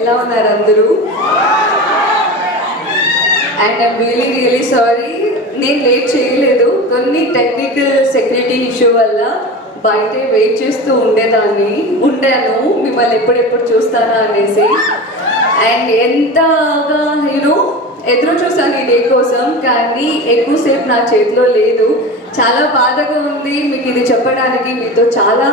ఎలా ఉన్నారు అందరూ? అండ్ ఐమ్ రియలీ సారీ, నేను లేట్ చేయలేదు. కొన్ని టెక్నికల్ సెక్యూరిటీ ఇష్యూ వల్ల బయటే వెయిట్ చేస్తూ ఉండాను మిమ్మల్ని ఎప్పుడెప్పుడు చూస్తానా అనేసి. అండ్ ఎంతగా ఎదురు చూసాను ఈ డే కోసం, కానీ ఎక్కువసేపు నా చేతిలో లేదు. చాలా బాధగా ఉంది మీకు ఇది చెప్పడానికి. మీతో చాలా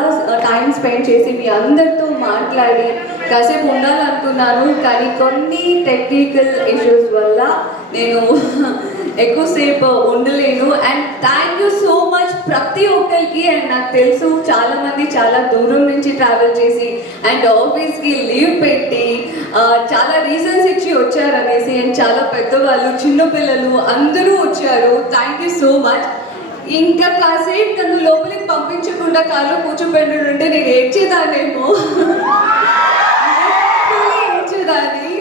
టైం స్పెండ్ చేసి మీ అందరితో మాట్లాడి కాసేపు ఉండాలనుకున్నాను, కానీ కొన్ని టెక్నికల్ ఇష్యూస్ వల్ల నేను ఎక్కువసేపు ఉండలేను. And thank you so much ప్రతి ఒక్కరికి. అండ్ నాకు తెలుసు చాలామంది చాలా దూరం నుంచి ట్రావెల్ చేసి అండ్ ఆఫీస్కి లీవ్ పెట్టి చాలా రీజన్స్ ఇచ్చి వచ్చారనేసి. అండ్ చాలా పెద్దవాళ్ళు, చిన్నపిల్లలు అందరూ వచ్చారు. Thank you so much. ఇంకా కాసేపు నన్ను లోపలికి పంపించకుండా కాళ్ళు కూర్చోబెట్టుంటే నేను ఏడ్చేదానేమో. ఏడ్చేదాన్ని.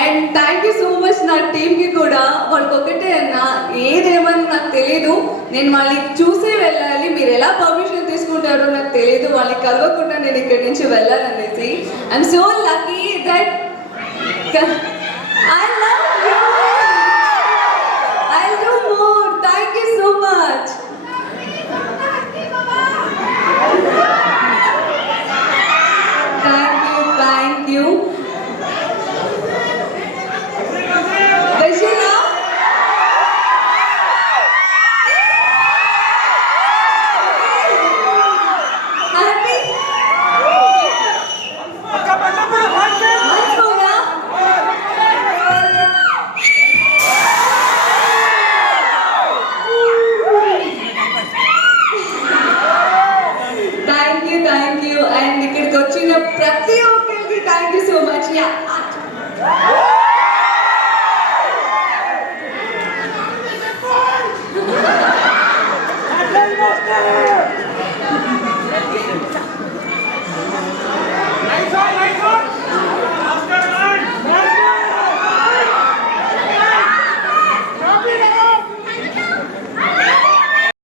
And thank you so much నా టీమ్కి కూడా. వాళ్ళకి ఒకటే అన్నా, ఏదేమని నాకు తెలియదు, నేను వాళ్ళకి చూసే వెళ్ళాలి. మీరు ఎలా పర్మిషన్ తీసుకుంటారో నాకు తెలియదు, వాళ్ళని కలవకుండా నేను ఇక్కడి నుంచి వెళ్ళాలనేసి. I'm so lucky that I love you. I'll do more. Thank you so much. Thank you. Vishila? Happy? Thank you. And ఇక్కడికి వచ్చిన ప్రతి ఒక్కరికి thank you so much. Yeah.